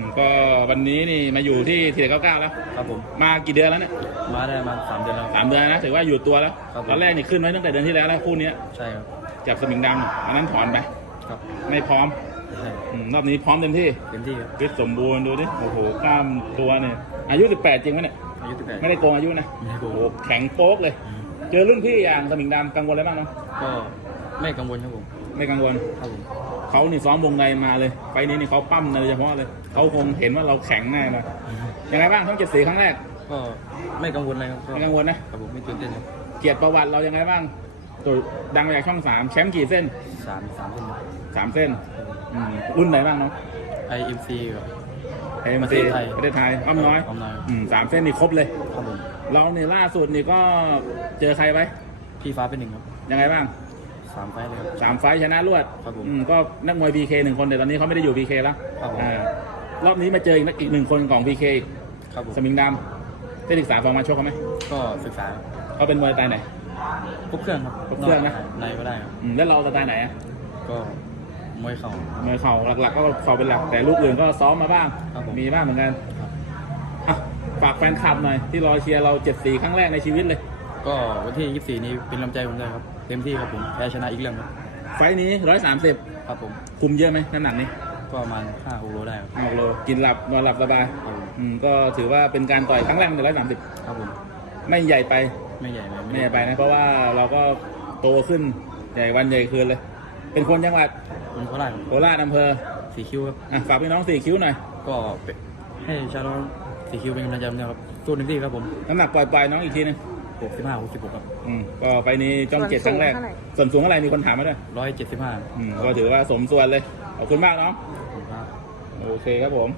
มก็วันนี้นี่มาอยู่ที่ทีเด็ดเก้าเก้าแล้ว ครับผม มากี่เดือนแล้วเนี่ยมาได้มาสามเดือนแล้วครับ สามเดือนนะถือว่าอยู่ตัวแล้วครับผม ตอนแรกนี่ขึ้นไว้ตั้งแต่เดือนที่แล้วแล้วคู่เนี้ยใช่ครับ จับสมิงดำอันนั้นถอนไป ครับไม่พร้อมใช่อืมรอบนี้พร้อมเต็มที่เต็มที่ครับฟิตสมบูรณ์ดูดิโอ้โหกล้ามตัวเนี่ยอายุ 18 จริงไหมเนี่ยอายุสิบแปดไม่ได้โกงอายุนะไม่ได้โกโอ้งโหแข็งโป๊กเลย เจอรุ่นพี่อย่างสมิงดำกังวลอะไรบ้างเนาะก็ไม่กังวลครับผมไม่กังวล ครับผม เขานี่ซ้อมวงในมาเลยไฟล์นี้นี่เขาปั้มโดยเฉพาะเลยเขาคงเห็นว่าเราแข็งแน่นะยังไงบ้างทั้งเจ็ดสีครั้งแรกก็ไม่กังวลอะไรครับก็ไม่กังวลนะครับผมไม่ตื่นเต้นครับเกียรติประวัติเรายังไงบ้างตัวดังมาจากช่องสามแชมป์กี่เส้นสามสามคนครับสามเส้นอืมรุ่นไหนบ้างเนาะไอเอ็มซีครับเอ็มประเทซีศไทยประเทศไทยอ้อมน้อยอ้อมน้อยครับอืมสามเส้นนี่ครบเลยครับผมเราเนี่ยล่าสุดนี่ก็เจอใครไว้พี่ฟ้าเป็นหนึ่งครับยังไงบ้าง สามไฟล์เลยครับ สามไฟท์ชนะรวดครับผมอืมก็นักมวย PK หนึ่งคนแต่ตอนนี้เขาไม่ได้อยู่ PK แล้วครับผม อ่ารอบนี้มาเจออีกนักอีกหนึ่งคนของ PK อีกครับผมสมิงดำได้ศึกษาฟอร์มมาชกเขาไหมก็ศึกษาครับเขาเป็นมวยสไตล์ไหน ครบเครื่องครับครบเครื่องนะ ในก็ได้ครับ อืมแล้วเราสไตล์ไหนอะก็มวยเข่า มวยเข่าหลักๆก็เข่าเป็นหลักแต่ลูกอื่นก็ซ้อมมาบ้าง ครับผมมีบ้างเหมือนกันครับ อะฝากแฟนคลับหน่อยที่รอเชียร์เราเจ็ดสีครั้งแรกในชีวิตเลย ก็วันที่ 24 นี้เป็นกำลังใจผมด้วยครับ เต็มที่ครับผมแพ้ชนะอีกเรื่องครับไฟท์นี้ร้อยสามสิบครับผมคุมเยอะไหมน้ำหนักนี้ก็ประมาณ5โลได้ครับหกโลกินหลับนอนหลับสบายครับผมอืมก็ถือว่าเป็นการต่อยครั้งแรกในร้อยสามสิบครับผมไม่ใหญ่ไปไม่ใหญ่เลยไม่ใหญ่ไปนะเพราะว่าเราก็โตขึ้นใหญ่วันใหญ่คืนเลย เป็นคนจังหวัดมันเท่าไหร่ครับโคราชอำเภอสีคิ้วครับอะฝากพี่น้องสี่คิ้วหน่อยก็เป็นให้ชาวน้องสีคิ้วเป็นกำลังใจผมด้วยครับสู้เต็มที่ครับผมน้ำหนักปล่อยๆน้องอีกทีหนึง 65 66ครับอืมก็ไปนี้จ้องเจ็ดครั้งแรก ส่วนสูงเท่าไหร่มีคนถามมาด้วย175อืมก็ถือว่าสมส่วนเลย ขอบคุณมากน้องผมครับโอเคครับผม